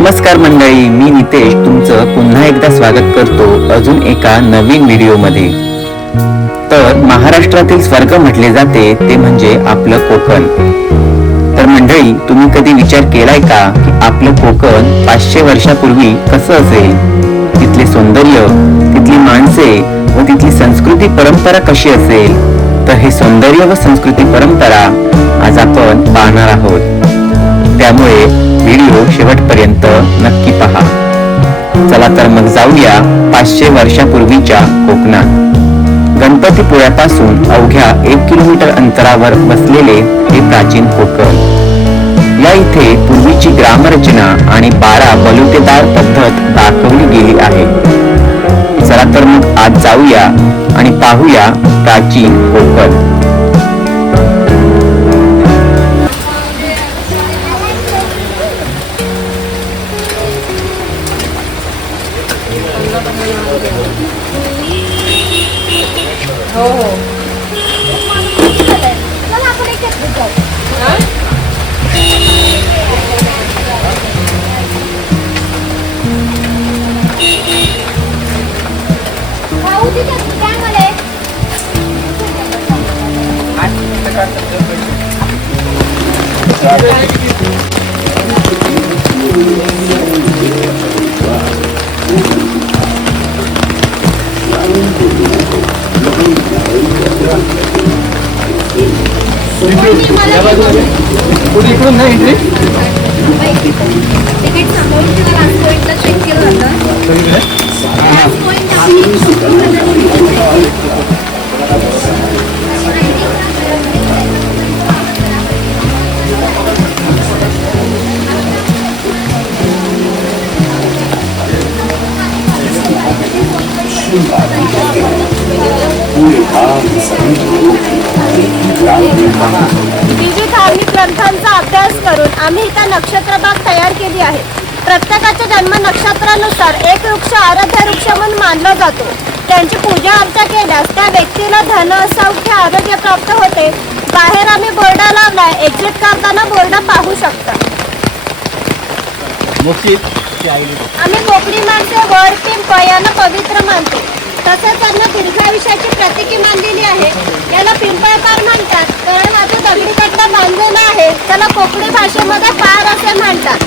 नमस्कार मंडळी, मी नितेश तुमचं पुन्हा एकदा स्वागत करतो अजून एका नवीन व्हिडिओमध्ये। तर महाराष्ट्रातील स्वर्ग म्हटले जाते ते म्हणजे आपलं कोकण। तर मंडळी, तुम्ही कधी विचार केलाय का की आपलं कोकण 500 वर्षापूर्वी कसं असेल? तिथले सौंदर्य, तिथली माणसे व तिथली संस्कृती परंपरा कशी असेल? तर हे सौंदर्य व संस्कृती परंपरा आज आपण पाहणार आहोत, त्यामुळे व्हिडिओ शेवटपर्यंत नक्की पहा। चला तर मग जाऊया 500 वर्षापूर्वीच्या कोकणात। गणपतीपुळ्यापासून अवघ्या 1 किलोमीटर अंतरावर बसलेले हे प्राचीन कोकण। या इथे पूर्वीची ग्रामरचना आणि 12 बलुतेदार पद्धत दाखवली गेली आहे। चला तर मग आज जाऊया आणि पाहूया प्राचीन कोकण। हो हो इकडून नाही एंट्री तिकीट समोर किंवा लास्ट पॉइंटला चेक केलं जातं। विविध धार्मिक ग्रंथांचा अभ्यास करून आम्ही इथं नक्षत्रबाग तयार केली आहे। प्रत्येकाच्या जन्म नक्षत्रानुसार एक वृक्ष आराध्य वृक्ष म्हणून मानला जातो। त्यांची पूजा अर्चा केल्यास त्या व्यक्तीला धन, सौख्य, आरोग्य प्राप्त होते। बाहेर आम्ही बोर्ड लावलाय, एक्झिट करताना बोर्ड पाहू शकता। आम्ही कोकणी माणसे वड, पिंप यांना पवित्र मानतो। तसेच त्यांना दीर्घायुष्याची प्रतीकी मानलेली आहे। याला पिंपळपार म्हणतात, कारण हा जो दगडी कट्टा बांधलेला आहे त्याला कोकणी भाषेमध्ये पार असे म्हणतात।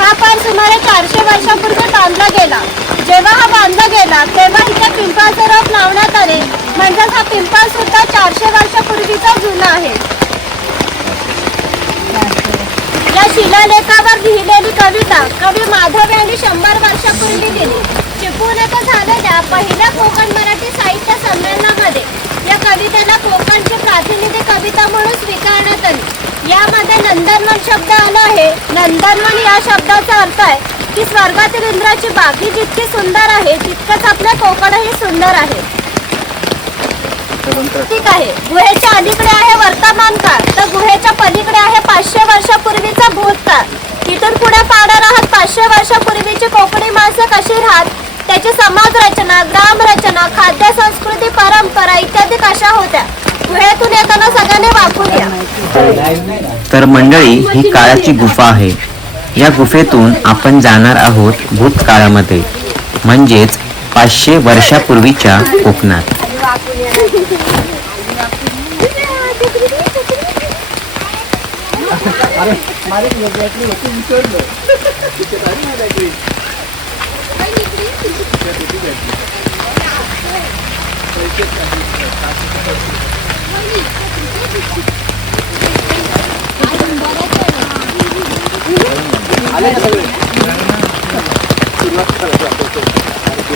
हा पार सुमारे 400 वर्षापूर्वी बांधला गेला। जेव्हा हा बांधला गेला तेव्हा इथे पिंपळाचे रोप लावण्यात आले, म्हणजेच हा पिंपळ सुद्धा 400 वर्षापूर्वीचा जुना आहे। या शिलालेखावर लिहिलेली कविता कवी माधव यांनी 100 वर्षापूर्वी दिली। चिपळूण येथे झालेल्या पहिल्या कोकण मराठी साहित्य संमेलनामध्ये या कवितेला कोकणची प्रातिनिधिक कविता म्हणून स्वीकारण्यात आली। यामध्ये नंदनवन शब्द आला आहे। नंदनवन या शब्दाचा अर्थ आहे की स्वर्गातील इंद्राची बाग ही जितकी सुंदर आहे तितकंच आपले कोकणही सुंदर आहे। ठीक आहे, गुहेच्या अलीकडे आहे वर्तमान काळ, तर गुहेच्या पलीकडे आहे 500 वर्षापूर्वीचा भूतकाळ। इथून पुढे पाहणार आहात 500 वर्षापूर्वीची कोकणी माणसं कशी राहत, त्याची समाज रचना, ग्राम रचना, खाद्य संस्कृती, परंपरा इत्यादी कशा होत्या। गुहेतून येताना सगळ्यांनी वापरूया। तर मंडळी, ही काळाची गुफा आहे। या गुफेतून आपण जाणार आहोत भूतकाळामध्ये, म्हणजेच 500 वर्षापूर्वीच्या कोकणात।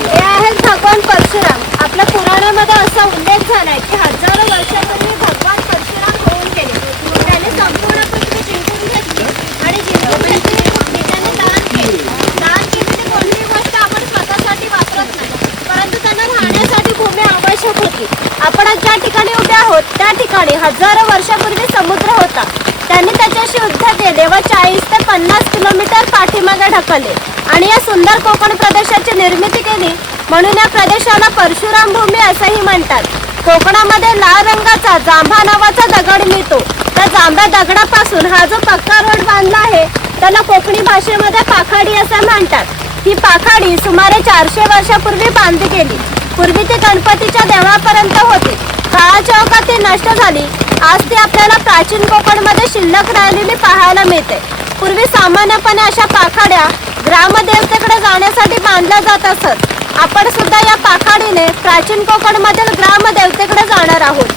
हे आहे भगवान परशुराम। आपल्या पुराणामध्ये असा उल्लेख झालाय की हजारो वर्षापूर्वी भगवान परशुराम होऊन गेले। त्याने संपूर्ण पृथ्वी जिंकून घेतली आणि जिंकून घेतली त्याने दान केले। दान केलेली कोणतीही गोष्ट आपण स्वतःसाठी वापरत नाही, परंतु त्यांना राहण्यासाठी भूमी आवश्यक होती। आपण ज्या ठिकाणी उभे आहोत त्या ठिकाणी हजारो वर्षापूर्वी समुद्र होता। त्यांनी त्याच्याशी युद्ध केले व 40 ते 50 किलोमीटर पाठीमागे ढकलले आणि या सुंदर कोकण प्रदेशाची निर्मिती केली। म्हणून या प्रदेशाला परशुराम भूमी असेही म्हणतात। कोकणामध्ये लाल रंगाचा जांभा नावाचा दगड मिळतो। त्या जांभ्या दगडापासून हा जो पक्का रोड बांधला आहे त्याला कोकणी भाषेमध्ये पाखाडी असं म्हणतात. ही पाखाडी सुमारे 400 वर्षापूर्वी बांधली गेली. पूर्वी ती गणपतीच्या देवळापर्यंत होती. काळाच्या ओघात ती नष्ट झाली. आज ती आपल्याला प्राचीन कोकणमध्ये शिल्लक राहिलेली पाहायला मिळते. पूर्वी सामान्यपणे अशा पाखाड्या ग्रामदेवतेकडे जाण्यासाठी बांधल्या जात असत. आपण सुद्धा या पाखाडीने प्राचीन कोकणमधील ग्रामदेवतेकडे जाणार आहोत.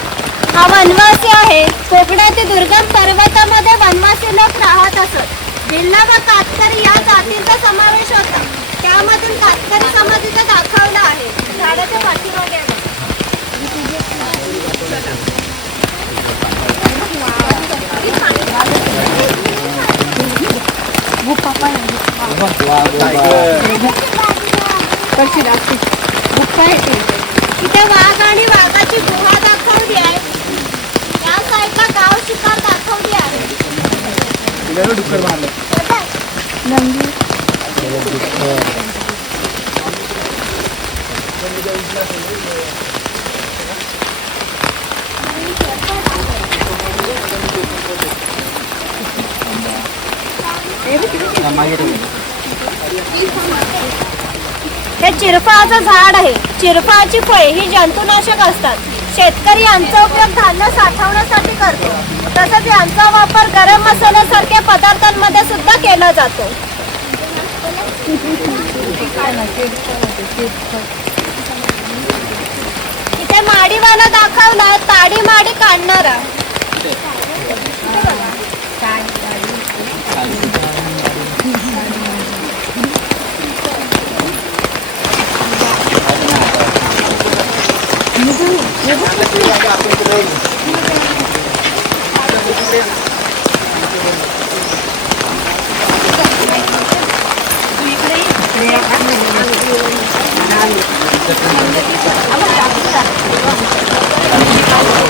हा वनवासी आहे. कोकणातील दुर्गम पर्वतामध्ये वनवासी लोक राहत असत. भिल्ल व कातकरी या जातींचा समावेश होता. त्यामधून कातकरी समाजाचा दाखवला आहे. झाडाच्या पाठीमागे आहे. इथे वाघ आणि वाघाची गुहा दाखवली आहे. या साईडला गाव शिकार दाखवली आहे. डुक्कर मारलं. हे चिरफळाचं झाड आहे. चिरफळाची फळे ही जंतुनाशक असतात. शेतकरी यांचा उपयोग धान्य साठवण्यासाठी करतो. तसंच यांचा वापर गरम मसाल्यासारख्या पदार्थांमध्ये सुद्धा केला जातो. इथे माडीवाला दाखवला, ताडी माडी काढणारा.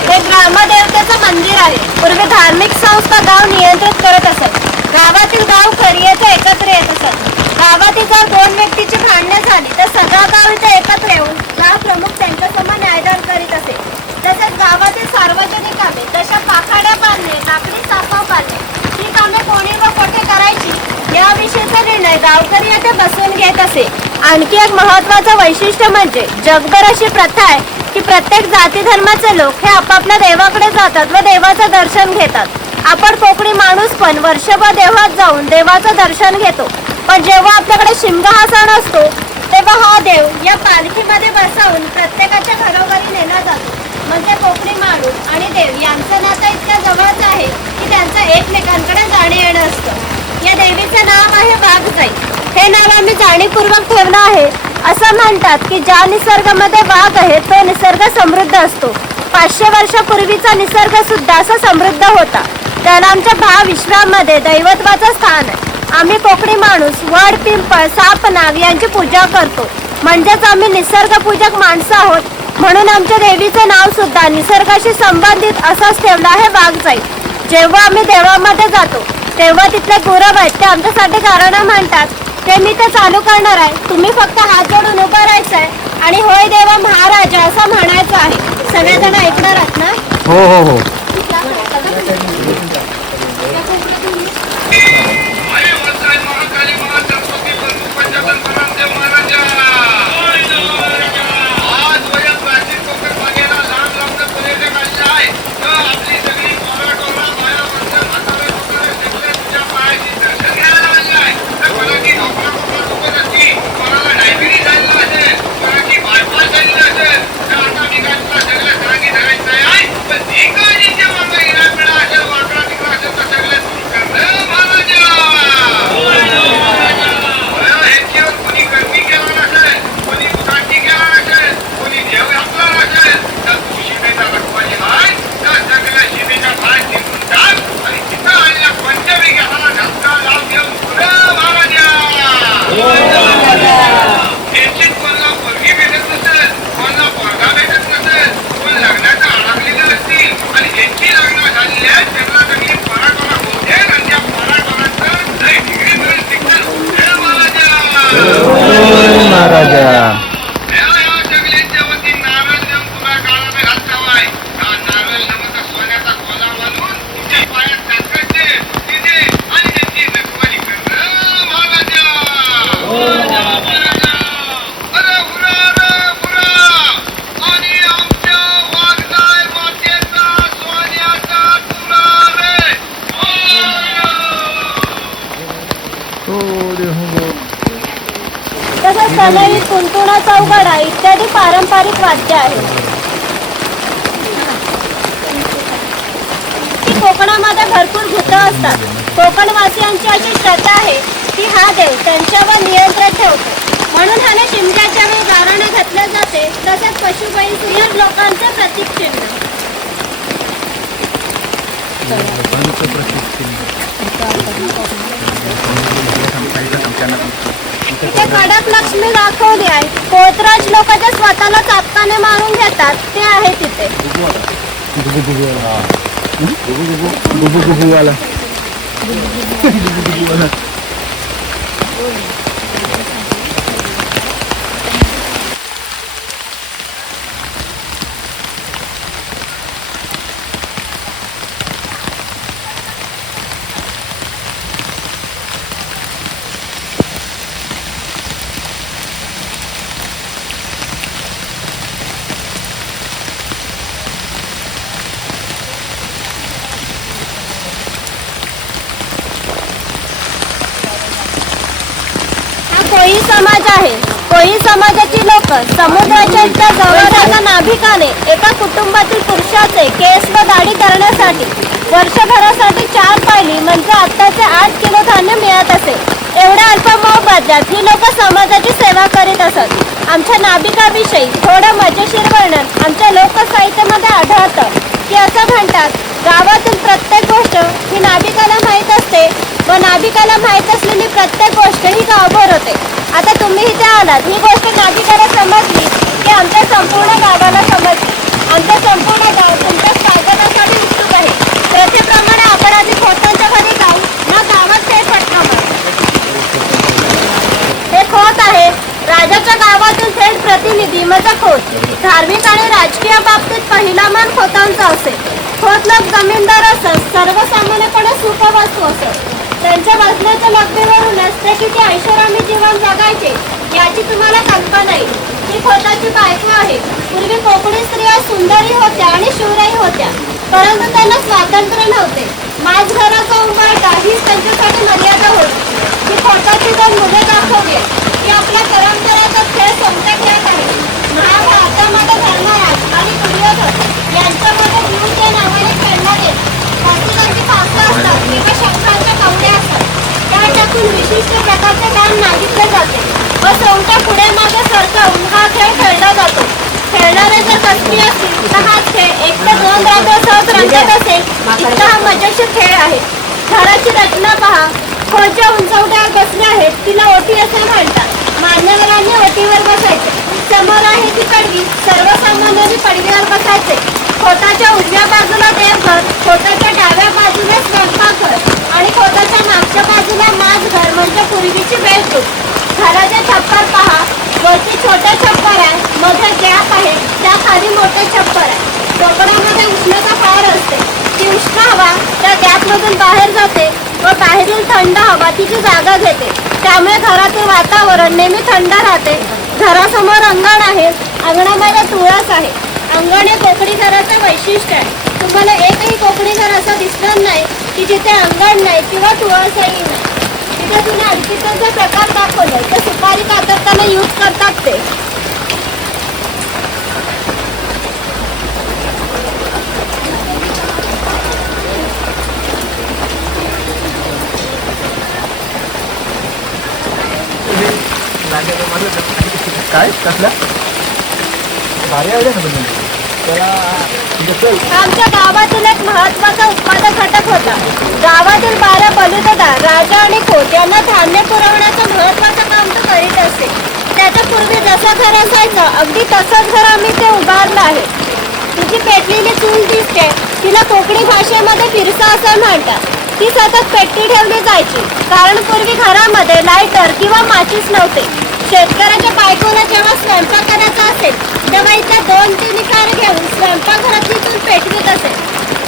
हे ग्रामदेवतेचं मंदिर आहे. पूर्वी धार्मिक संस्था गाव नियंत्रित करत असत. गावातील गावकरी येथे एकत्र येत असत. गावातील जर 2 व्यक्तीची भांडणे झाली तर सगळं गाव इथे एकत्र येऊन गाव प्रमुख त्यांच्यासमोर न्यायदान करीत असे. तसेच गावातील सार्वजनिक कामे जशा पाखाड्या बांधणे, लाकडी साफा बांधणे ही कामे कोणी व कुठे करायची याविषयीचा निर्णय गावकरी येथे बसून घेत असे. आणखी एक महत्त्वाचं वैशिष्ट्य म्हणजे जगभर अशी प्रथा आहे की प्रत्येक जाती धर्माचे लोक हे आपापल्या देवाकडे जातात व देवाचं दर्शन घेतात. आपण कोकणी माणूस पण वर्षभर देवात जाऊन देवाचं दर्शन घेतो. पण जेव्हा आपल्याकडे शिमगा हा सण असतो तेव्हा हा देव या पालखीमध्ये बसवून प्रत्येकाच्या घरोघरी नेला जातो. म्हणजे कोकणी माणूस आणि देव यांचं नातं इतक्या जवळच आहे की त्यांचं एकमेकांकडे जाणे येणं असतं. या देवीचे नाव आहे वाघजाई. हे नाव आम्ही जाणीवपूर्वक ठेवलं आहे. असं म्हणतात की ज्या निसर्गामध्ये वाघ आहे तो निसर्ग समृद्ध असतो. 500 वर्षापूर्वीचा निसर्ग सुद्धा असा समृद्ध होता. त्याला आमच्या भावविश्वामध्ये दैवत्वाचं स्थान आहे. आम्ही कोकणी माणूस वड, पिंपळ, साप, नाग यांची पूजा करतो. म्हणजेच आम्ही निसर्गपूजक माणसं आहोत. म्हणून आमच्या देवीचं नाव सुद्धा निसर्गाशी संबंधित असंच ठेवलं आहे वाघजाई. जेव्हा आम्ही देवामध्ये जातो तेव्हा तिथले गुरव आहेत ते आमच्यासाठी गाणं म्हणतात. ते मी ते चालू करणार आहे. तुम्ही फक्त हात जोडून उभं राहायचं आहे आणि होय देवा महाराजा असं म्हणायचं आहे. सगळेजण ऐकणार आहात ना? हो हो हो. But तसंच सनई, तुंतुणा, चौघडा इत्यादी पारंपरिक वाद्य आहेत. ती कोकणामध्ये भरपूर भूतं असतात. कोकणवासियांची अशी श्रद्धा आहे की हा देव त्यांच्यावर नियंत्रण ठेवतो, म्हणून ह्याने शिमग्याच्या वेळी गाराणे घातले जाते. तसेच पशुबळी स्त्रियर लोकांचे प्रतीक चिन्ह. इथे कडक लक्ष्मी दाखवली आहे. पोतराज लोक जे स्वतःला चापकाने मारून घेतात ते आहे तिथे. कोळी समाज आहे. कोळी समाजाची लोक समुद्राच्या इतक्या जवळ नाभिकाने एका कुटुंबातील पुरुषाचे केस व दाढी करण्यासाठी वर्षभरासाठी 4 पायली म्हणजे आत्ताचे 8 किलो धान्य मिळत असे. एवढ्या अल्प मोबदल्यात ही लोक समाजाची सेवा करीत असत. आमच्या नाभिकाविषयी थोडं मजेशीर वर्णन आमच्या लोकसाहित्यामध्ये आढळतं की असं म्हणतात, गावातील प्रत्येक गोष्ट ही नाभिकाला माहीत असते व नाभिकाला माहीत असलेली प्रत्येक गोष्ट ही गावभर होते. आता तुम्ही इथे आलात, ही गोष्ट नाभिकाला समजली की आमच्या संपूर्ण गावाला समजली. आमचं संपूर्ण गाव तुमच्या स्वागतासाठी उत्सुक आहे. प्रथेप्रमाणे आपण आधी खोतांच्या घरी जाऊ, मग गावात थेट फटका मारू. हे खोत आहे. राजाच्या गावातील थेट प्रतिनिधी म्हणजे खोत. धार्मिक आणि राजकीय बाबतीत पहिला मान खोतांचा असेल. खोत लोक जमीनदार असत, सर्वसामान्यपणे सुखवस्तू असत. त्यांच्या बसण्याच्या लगबीवरूनच ते किती ऐषारामी जीवन जगायचे याची तुम्हाला कल्पना येईल. ही खोताची बायको आहे. पूर्वी कोकणी स्त्रिया सुंदरी होत्या आणि शूरही होत्या, परंतु त्यांना स्वातंत्र्य नव्हते. माझ घराचा उंबरठा हीच त्यांच्यासाठी मर्यादा होती. ही खोताची 2 मुले दाखवली की आपल्या परंपरेचा खेळ सोमट्यात आहे. महाभारतामध्ये धर्मराज आणि दुर्योधन यांच्यामध्ये जीव या नावाने खेळण्यात येते. त्यांची पावलं असतात किंवा शंखांच्या कवड्या असतात. त्या टाकून विशिष्ट प्रकारचे ज्ञान मागितले जाते व सोंगट्या पुढे मागे सरकवून हा खेळ खेळला जातो. खेळणारे जर कसबी असतील तर हा खेळ 1 ते 2 रात्र सहज रंगत असेल इतका हा मजेशीर खेळ आहे. घराची रचना पहा. खोत ज्या उंचवट्यावर बसले आहेत तिला ओटी असे म्हणतात. मान्यवरांनी ओटीवर बसायचे. समोर आहे ती पडवी. सर्वसामान्यांनी पडवीवर बसायचे. खोताच्या उजव्या बाजूला देवघर, खोताच्या डाव्या बाजूला स्वयंपाकघर आणि खोताच्या मागच्या बाजूला माझघर म्हणजे पूर्वीची बेडरूम. घराचे छप्पर पहा. वरती छोटे छप्पर आहे, मध्ये गॅप आहे, त्या खाली मोठे छप्पर आहे. कोकणामध्ये उष्णता फार असते. ती उष्ण हवा त्या गॅपमधून बाहेर जाते व बाहेरील थंड हवा तिची जागा घेते. त्यामुळे घरातील वातावरण नेहमी थंड राहते. घरासमोर अंगण आहे. अंगणामध्ये तुळस आहे. अंगण हे कोकणी घराचं वैशिष्ट्य आहे. तुम्हाला एकही कोकणी घर असं दिसणार नाही की जिथे अंगण नाही किंवा तुळसही नाही. तिथे तुला आणखीचा जे प्रकार दाखवले ते सुपारी कातरताना यूज करतात ते. काय कसला भारी आयडिया ना तुम्ही त्याला. आमच्या गावातील एक महत्वाचा उत्पादक घटक होता. गावातील 12 बलुतेदार राजा आणि खोत यांना धान्य पुरवण्याचं महत्वाचं काम तो करीत असते. त्याच्या पूर्वी जसं घर असायचं अगदी तसंच घर आम्ही ते उभारलं आहे. तिची पेटलेली चूल दिसते. तिला कोकणी भाषेमध्ये फिरसा असं म्हणतात. ती सतत पेटती ठेवली जायची कारण पूर्वी घरामध्ये लायटर किंवा माचीस नव्हते. शेतकऱ्याच्या बायकोला जेव्हा स्वयंपाक करायचा असेल तेव्हा इथल्या 2-3 कार घेऊन स्वयंपाकघरातली चूल पेटवीत असेल.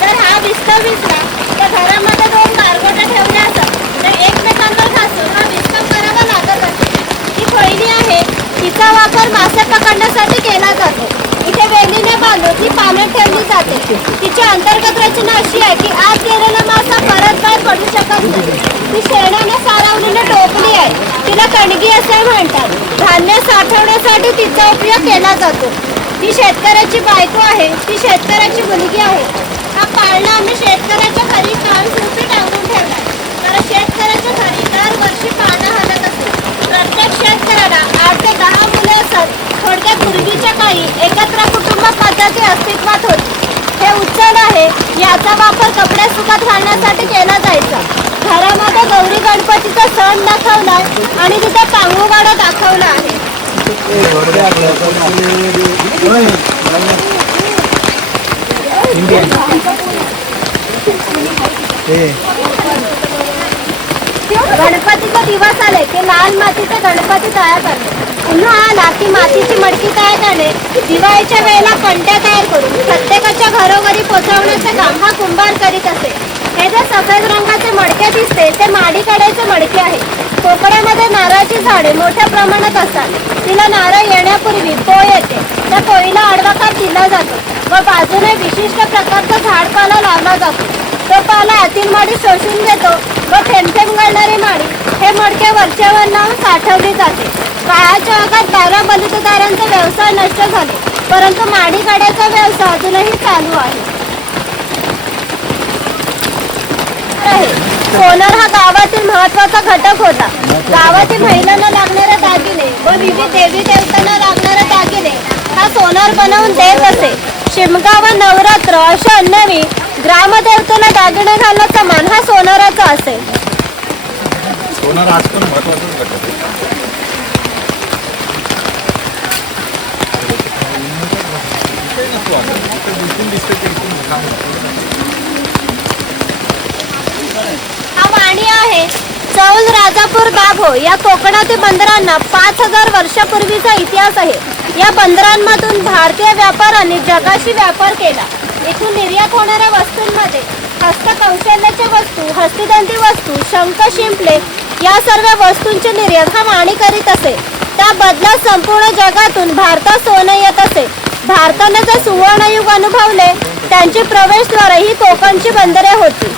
तर हा विस्तव विसरा तर घरामध्ये 2 गारगोट्या ठेवल्या असत तर एकमेकांवर घासून हा विस्तव करावा लागत असेल. ही खोयली आहे. तिचा वापर मासे पकडण्यासाठी केला जातो. इथे वेलीने बांधून ती पाण्यात ठेवली जाते. तिची अंतर्गत रचना अशी आहे की आत गेलेला मासा परत बाहेर पडू शकत नाही. ती शेणाने सारा बनवलेली टोपली आहे, तिला कणगी असे म्हणतात. धान्य साठवण्यासाठी तिचा उपयोग केला जातो. ही शेतकऱ्याची बायको आहे, ती शेतकऱ्याची मुलगी आहे. हा पाळणा आम्ही शेतकऱ्याच्या घरी कायमस्वरूपी टांगून ठेवला, कारण शेतकऱ्याच्या घरी दरवर्षी पाळणा हलत असतो. प्रत्येक शेतकऱ्याला 8 ते 10 मुले असत. थोडक्यात पूर्वीच्या काळी एकत्र कुटुंब पद्धती अस्तित्वात होती. हे उचल आहे, याचा वापर कपडे सुकत घालण्यासाठी केला जायचा. घरामध्ये गौरी गणपतीचा सण दाखवलाय आणि तिथे पांगुगाडा दाखवला आहे. गणपतीचा दिवस आले की लाल मातीचे गणपती तयार करणे, उन्हाळा आला की मातीची मडकी तयार करणे, दिवाळीच्या वेळेला कंट्या तयार करून प्रत्येकाच्या घरोघरी पोहोचवण्याचे काम हा कुंभार करीत असे. हे जे सफेद रंगाचे मडके दिसते ते माडीकड्याचे मडके आहे. कोकणामध्ये नारळाची झाडे मोठ्या प्रमाणात असतात. तिला नारळ येण्यापूर्वी पोळ येते, त्या पोळीला आडवा काप दिला जातो व बाजूने विशिष्ट प्रकारचा झाडपाला लावला जातो. तो पाला आतील माडी शोषून घेतो व थेंब थेंब गळणारी माडी हे मडके वरच्यावर लावून साठवली जाते. काळाच्या ओघात 12 बलुतेदारांचे व्यवसाय नष्ट झाले, परंतु माडी काढ्याचा व्यवसाय अजूनही चालू आहे. सोनार हा गावातील महत्वाचा घटक होता. गावातील महिलांना लागणारे दागिने व विविध देवी देवतांना लागणारे दागिने हा सोनार बनवून देत असे. शिमगा व नवरात्र अशा अन्यवी ग्रामदेवतेला दागिने घालण्याचा मान हा सोनाराचा असे. सोनार आज पण महत्वाचाच घटक आहे. हा वाणी आहे. चौल राजापूर दाभो या कोकणातील बंदरांना 5000 वर्षापूर्वीचा इतिहास आहे. या बंदरांमधून भारतीय व्यापाऱ्यांनी जगाशी व्यापार केला. इथून निर्यात होणाऱ्या वस्तूंमध्ये हस्तकौशल्याच्या वस्तू, हस्तिदंती वस्तू, शंख, शिंपले या सर्व वस्तूंची निर्यात हा वाणी करीत असे. त्या बदल्यात संपूर्ण जगातून भारतात सोनं येत असे. भारताने जे सुवर्णयुग अनुभवले त्यांची प्रवेशद्वार ही कोकणची बंदरे होती.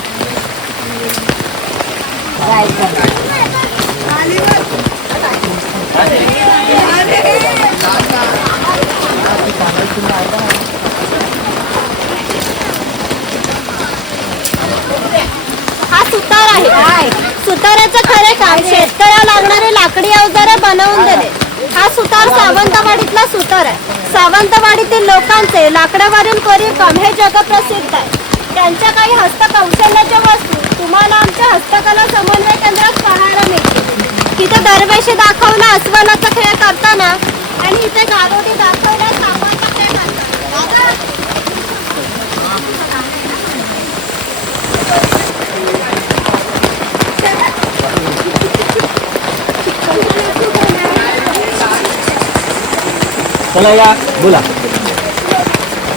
हा सुतार आहे. सुताराचं खरे काम शेतकऱ्याला लागणारे लाकडी अवजारे बनवून देणे. हा सुतार सावंतवाडीतला सुतार आहे. सावंतवाडीतील लोकांचे लाकडावरील कोरीव काम हे जगप्रसिद्ध आहे. त्यांच्या काही हस्तकौशल्याच्या वस्तू तुम्हाला आमच्या हस्तकला समन्वय केंद्रात पाहायला मिळतील. तिथे दरवेळी दाखवला अस्वलाचा खेळ करताना आणि इथे गारोडी दाखवला सापाचा खेळ करताना. चला या बोला.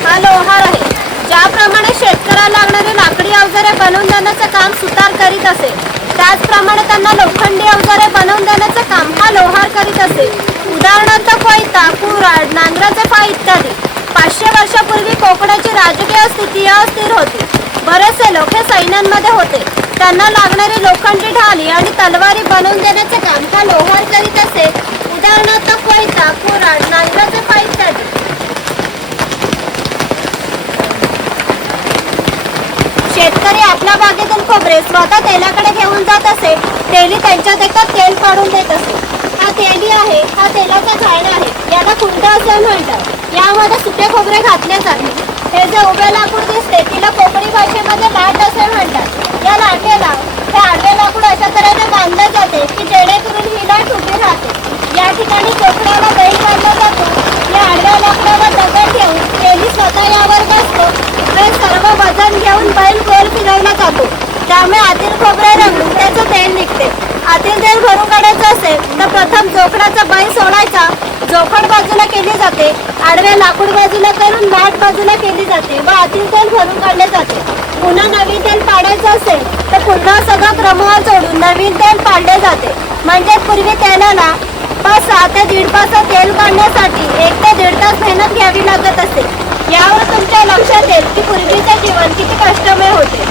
हा लोहार आहे. ज्याप्रमाणे शेतकऱ्याला लागणारी लाकडी अवजारे बनवून देण्याचं काम सुतार करीत असे, त्याचप्रमाणे त्यांना लोखंडी अवजारे बनवून देण्याचं काम हा लोहार करीत असे. उदाहरणार्थ कोयता, कुऱ्हाड, नांगराचे फाळ इत्यादी. 500 वर्षापूर्वी कोकणाची राजकीय स्थिती अस्थिर होती. बरेचसे लोक हे सैन्यांमध्ये होते. त्यांना लागणारी लोखंडी ढाली आणि तलवारी बनवून देण्याचे काम हा लोहार करीत असे. उदाहरणार्थ कोयता, कुऱ्हाड, नांगराचे फाळ इत्यादी. शेतकरी आपल्या बागेतील खोबरे स्वतः तेलाकडे घेऊन जात असे. तेली त्यांच्यात एका तेल काढून देत असे. हा तेली आहे. हा तेलाचा झाड आहे. याला कुंड असे म्हणतात. यामध्ये सुके खोबरे घातले जाते. हे जे उभे लाकूड दिसते तिला कोकणी भाषेमध्ये लाट असे म्हणतात. या लाटेला हे आडवे लाकूड अशा तऱ्हेने बांधले जाते की जेणेकरून ही लाट उभी राहते. या ठिकाणी कोकणाला बैल बांधला जातो. या आडव्या लाकडावर दगड ठेवून तेली स्वतः यावर बसतो. हे सर्व वजन घेऊन बैल गोल फिरवला जातो. त्यामुळे आतील खोबरे रंगून त्याचं तेल निघते. आतील तेल भरून काढायचं असेल तर प्रथम जोखडाचा बैल सोडायचा. जोखड बाजूला केली जाते. आडव्या लाकूड बाजूला करून लाट बाजूला केली जाते व आतील तेल भरून काढले जाते. पुन्हा नवीन तेल पाडायचं असेल तर पुन्हा सगळं क्रमवार जोडून नवीन तेल पाडले जाते. म्हणजे पूर्वी तेलाला 6 ते 1.5 तास तेल काढण्यासाठी 1 ते 1.5 तास मेहनत घ्यावी लागत असते. यावर तुमच्या लक्षात येईल की पूर्वीचे जीवन किती कष्टमय होते.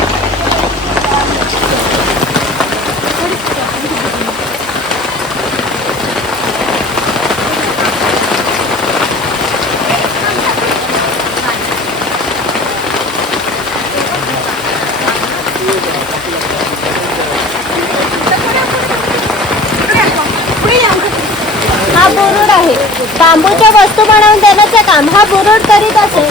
आहे. बांबूच्या वस्तू बनवून देण्याचे काम हा बुरुड करीत असे.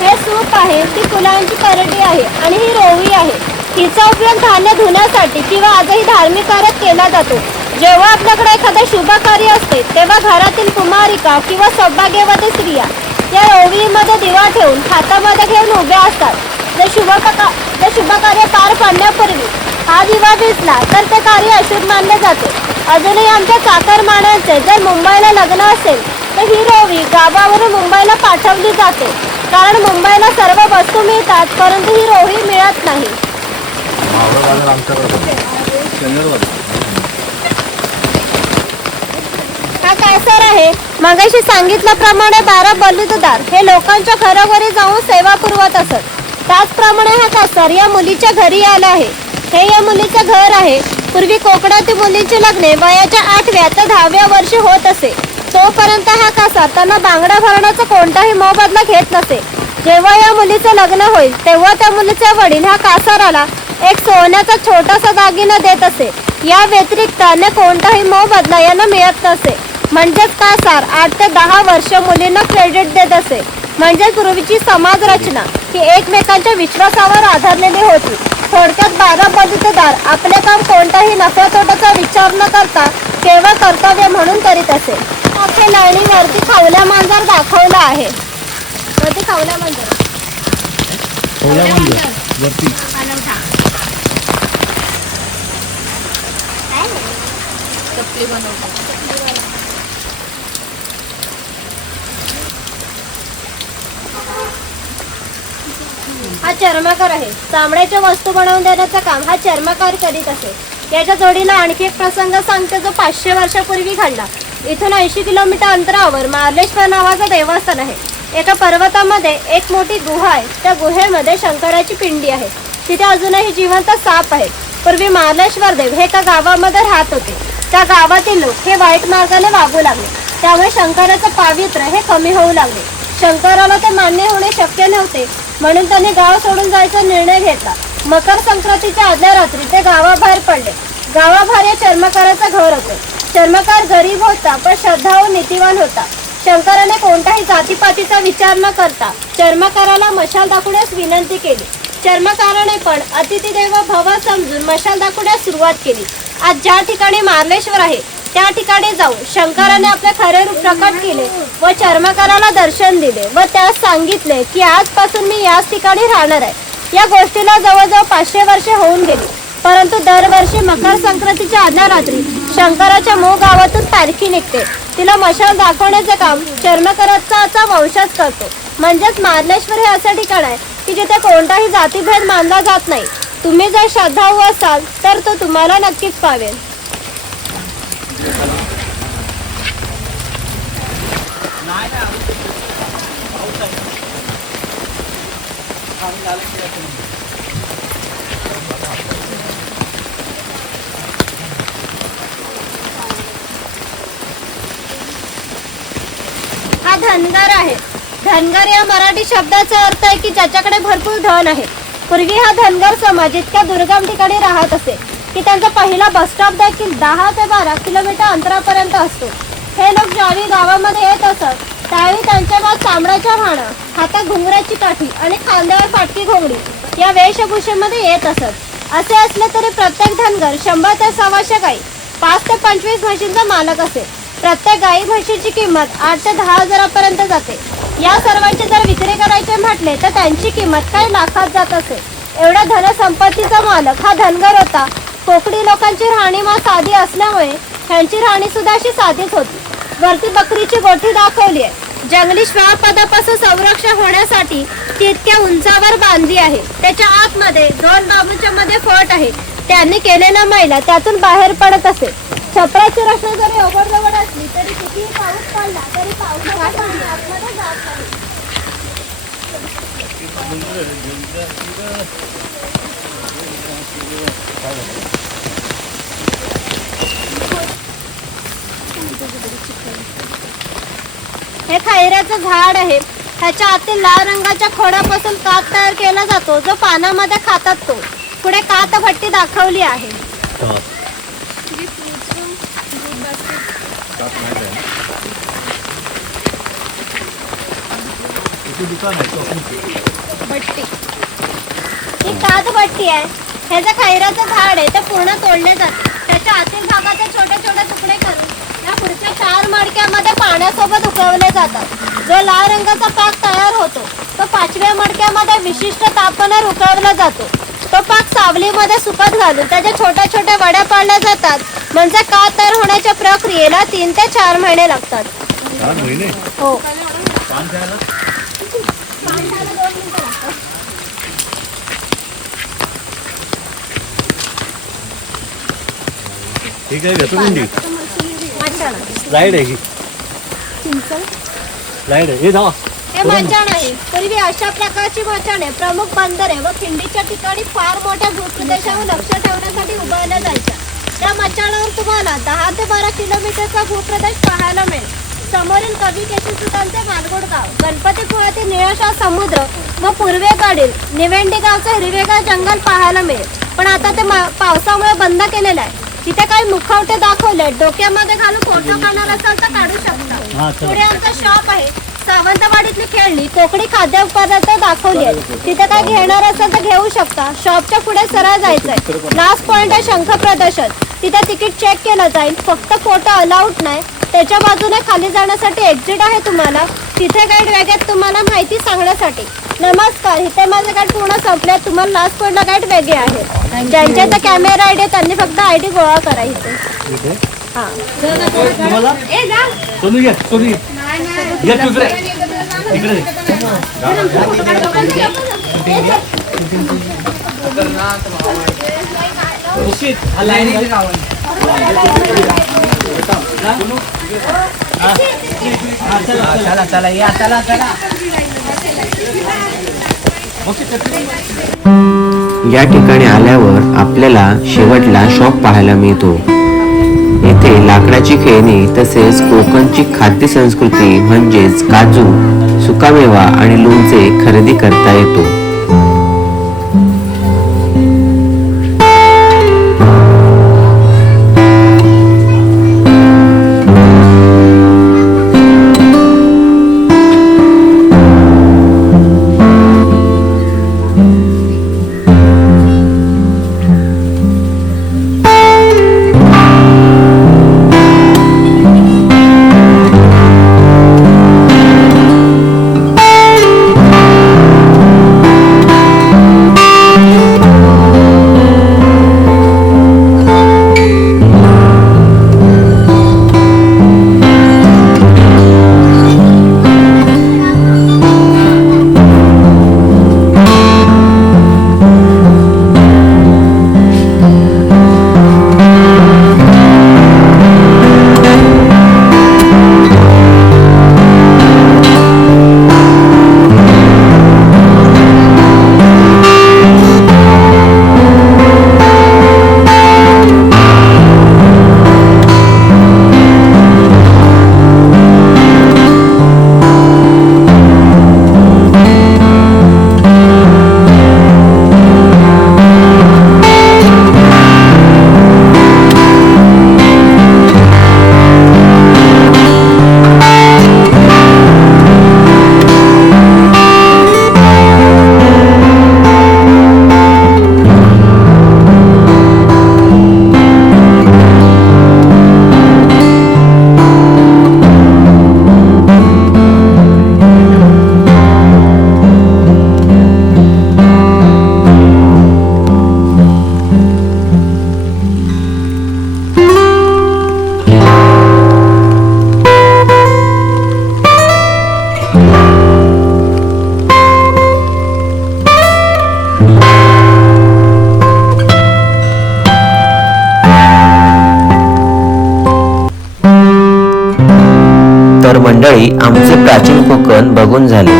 हे सूप आहे, ती फुलांची करडी आहे आणि ही रोवी आहे. हिचा उपयोग धान्य धुण्यासाठी किंवा आजही धार्मिक कार्यात केला जातो. जेव्हा आपल्याकडे एखादे शुभ कार्य असते तेव्हा घरातील कुमारिका किंवा सौभाग्यवती स्त्रिया या रोवीमध्ये दिवा ठेवून हातामध्ये घेऊन उभ्या असतात. जर शुभ कार्य पार पाडण्यापूर्वी हा दिवा विझला तर ते कार्य अशुभ मानले जाते. अजूनही आमच्या चाकरमान्यांचे जर मुंबईला लग्न असेल तर ही रोवी गावावरून मुंबईला पाठवली जाते. कारण मुंबईला सर्व वस्तू मिळतात परंतु ही रोवी मिळत नाही. हा कासर आहे. मगाशी सांगितल्याप्रमाणे 12 बलुतेदार हे लोकांच्या घरोघरी जाऊन सेवा पुरवत असत. त्याचप्रमाणे हा कासर या मुलीच्या घरी आला आहे. हे या मुलीचं घर आहे. पूर्वी कोकणातील मुलींची लग्ने वयाच्या 8व्या ते 10व्या वर्षी होत असे. तोपर्यंत हा कासर त्यांना बांगडा भरण्याचा कोणताही मोबदला घेत नसे. जेव्हा या मुलीचं लग्न होईल तेव्हा त्या मुलीचे वडील ह्या कासाराला एक सोन्याचा छोटासा दागिना देत असे. या व्यतिरिक्त अन्य कोणताही मोबदला यांना मिळत नसे. म्हणजेच कासार 8 ते 10 वर्ष मुलींना क्रेडिट देत असे. म्हणजे पूर्वीची समाज रचना ही एकमेकांच्या विश्वासावर आधारलेली होती. थोडक्यात 12 बलुतेदार आपले काम कोणताही नफ्या तोट्याचा विचार न करता केवळ कर्तव्य म्हणून करीत असे. आपल्या लाईनीवरती खावल्या मांजर दाखवला आहे. वरती खावल्या मांजर चपली बनवतात. हा चर्मकार आहे. चामड्याच्या वस्तू बनवून देण्याचं काम हा चर्मकार करीत असे. याच्या जोडीला आणखी एक प्रसंग सांगते जो 500 वर्षापूर्वी घडला. इथून 80 किलोमीटर अंतरावर मार्लेश्वर नावाचं देवस्थान आहे. एका पर्वतामध्ये एक मोठी गुहा आहे. त्या गुहेमध्ये शंकराची पिंडी आहे. तिथे अजूनही जिवंत साप आहे. पूर्वी मार्लेश्वर देव हे एका गावामध्ये राहत होते. त्या गावातील लोक हे वाईट मार्गाने वागू लागले. त्यामुळे शंकराचं पावित्र्य हे कमी होऊ लागले. शंकराला ते मान्य होणे शक्य नव्हते म्हणून त्यांनी गाव सोडून जायचा निर्णय घेतला. मकर संक्रांतीच्या आदल्या रात्री ते गावाबाहेर पडले. गावाबाहेर या चर्मकाराचं घर होते. चर्मकार गरीब होता पण श्रद्धा व नीतिवान होता. शंकराने कोणताही जातीपातीचा विचार न करता चर्मकाराला मशाल दाखवण्यास विनंती केली. चर्मकाराने पण अतिथी देव भव समजून मशाल दाखवण्यास सुरुवात केली. आज ज्या ठिकाणी मार्लेश्वर आहे त्या ठिकाणी जाऊन शंकराने आपले खरे रूप प्रकट केले व चर्मकाराला दर्शन दिले व त्यास सांगितले की आजपासून मी याच ठिकाणी राहणार आहे. या गोष्टीला जवळजवळ 500 वर्षे होऊन गेली. परंतु दरवर्षी मकर संक्रांतीच्या आदल्या रात्री शंकराच्या मूळ गावातून पालखी निघते. तिला मशाल दाखवण्याचे काम चर्मकाराचा वंशज करतो. म्हणजेच मार्लेश्वर हे असं ठिकाण आहे की जिथे कोणताही जातीभेद मानला जात नाही. तुम्ही जर श्रद्धाळू असाल तर तो तुम्हाला नक्कीच पावेल. हा धनगर आहे. धनगर या मराठी शब्दाचा अर्थ आहे की ज्याच्याकडे भरपूर धन आहे. पूर्वी हा धनगर समाज इतक्या दुर्गम ठिकाणी राहत असे की त्यांचा पहिला बस स्टॉप देखील 10 ते 12 किलोमीटर अंतरापर्यंत असतो. हे लोक ज्यावेळी गावामध्ये येत असत त्यावेळी त्यांच्या चामड्याच्या राहणं, हातात घुंगराची काठी आणि खांद्यावर फाटकी घोंगडी या वेशभूषेमध्ये येत असत. असे असले तरी प्रत्येक धनगर 100 ते 125 गाई, 5 ते 25 म्हशींचा मालक असे. प्रत्येक गाई म्हशीची किंमत 8 ते 10 हजारापर्यंत जाते. या सर्वांची जर विक्री करायचे म्हटले तर त्यांची किंमत काही लाखात जात असे. एवढ्या धनसंपत्तीचा मालक हा धनगर होता. कोकणी लोकांची राहणीमान साधी असल्यामुळे त्यांची राहणी सुद्धा अशी साधीच होती. वरती बकरीची गोठी दाखवली आहे. जंगली श्वापदापासून संरक्षण होण्यासाठी ती इतक्या उंचावर बांधली आहे. त्याच्या आतमध्ये 2 बांबूच्या मध्ये फट आहे. त्यांनी केलेला मैला त्यातून बाहेर पडत असे. छपराची रचना जरी ओबडधोबड असली तरी कितीही पाऊस पडला तरी पावसाच्या पाणी आतमध्ये जात नाही. हे खैऱ्याचं झाड आहे. ह्याच्या आतील लाल रंगाच्या खोडापासून कात तयार केला जातो जो पानामध्ये खातात तो. पुढे कातभट्टी दाखवली आहे. दुकान आहे शॉपिंगचं. भट्टी ही कातभट्टी आहे. ह्याचं खैराचं झाड आहे ते पूर्ण तोडले जाते. त्याच्या आतील भागाचे छोटे छोटे तुकडे करून या पुढच्या 4 मडक्यामध्ये पाण्यासोबत उकळवले जातात. जो लाल रंगाचा पाक तयार होतो तो 5व्या मडक्यामध्ये विशिष्ट तापमानावर उकळवला जातो. तो पाक सावलीमध्ये सुकत घालून त्याच्या छोट्या छोट्या वड्या पाडल्या जातात. म्हणजे कात तयार होण्याच्या प्रक्रियेला 3 ते 4 महिने लागतात. 4 महिने हो. पान द्यायला. पान द्यायला 2 मिनिटं लागतात. ठीक आहे घसरगुंडी मचाण स्लाईड आहे ही स्लाईड आहे हे जावा. हे मचाण आहे. पूर्वी अशा प्रकारची मचाणे प्रमुख बंदरे व खिंडीच्या ठिकाणी फार मोठ्या भूप्रदेशावर लक्ष ठेवण्यासाठी उभारल्या जायच्या. या मचाणावर तुम्हाला 10 ते 12 किलोमीटरचा भूप्रदेश पाहायला मिळेल. समोरील कवी केशवसुतांचे मालगुड गाव, गणपतीपुळ्यातील निळाशार समुद्र व पूर्वेकडील निवेंडी गावचं हिरवेगार जंगल पाहायला मिळेल. पण आता ते पावसामुळे बंद केलेलं आहे. तिथे काही मुखवटे दाखवले. डोक्यामध्ये घालून फोटो काढणार असाल तर काढू शकता. पुढे आमचा शॉप आहे. सावंतवाडीतली खेळणी कोकणी खाद्य पदार्थ दाखवली आहे. तिथे काय घेणार असेल तर घेऊ शकता. शॉपच्या पुढे सरळ जायचंय. लास्ट पॉइंट आहे शंख प्रदर्शन. तिथे तिकीट चेक केलं जाईल. फक्त फोटो अलाउड नाही. त्याच्या बाजूने खाली जाण्यासाठी एक्झिट आहे तुम्हाला. तिथे गाईड वेगळ्यात तुम्हाला माहिती सांगण्यासाठी. नमस्कार, इथे माझे गाईड पूर्ण संपले. तुम्हाला लास्ट पॉइंटला गाईड वेगळे आहे. ज्यांच्या इथे कॅमेरा आयडी आहे त्यांनी फक्त आयडी गोळा करा इथे. हा तुम्हाला सोनू घ्या सोनू घ्या तिकडे इकडे चला चला या चला चला. या ठिकाणी आल्यावर आपल्याला शेवटला शॉप पाहायला मिळतो. येथे लाकडाची खेळणी तसेच कोकणची खाद्य संस्कृती म्हणजेच काजू, सुकामेवा आणि लोणचे खरेदी करता येतो. तर मंडळी, आमचे प्राचीन कोकण बघून झाले.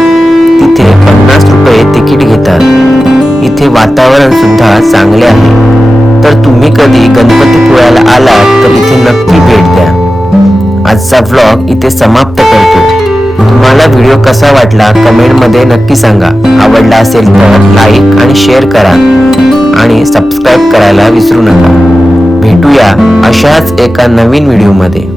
तिथे 50 रुपये तिकीट घेतात. इथे वातावरण सुद्धा चांगले आहे. तर तुम्ही कधी गणपतीपुळ्याला आलात तर इथे नक्की भेट द्या. आजचा व्लॉग इथे समाप्त करतो. तुम्हाला व्हिडिओ कसा वाटला कमेंटमध्ये नक्की सांगा. आवडला असेल तर लाईक आणि शेअर करा आणि सबस्क्राईब करायला विसरू नका. भेटूया अशाच एका नवीन व्हिडिओमध्ये.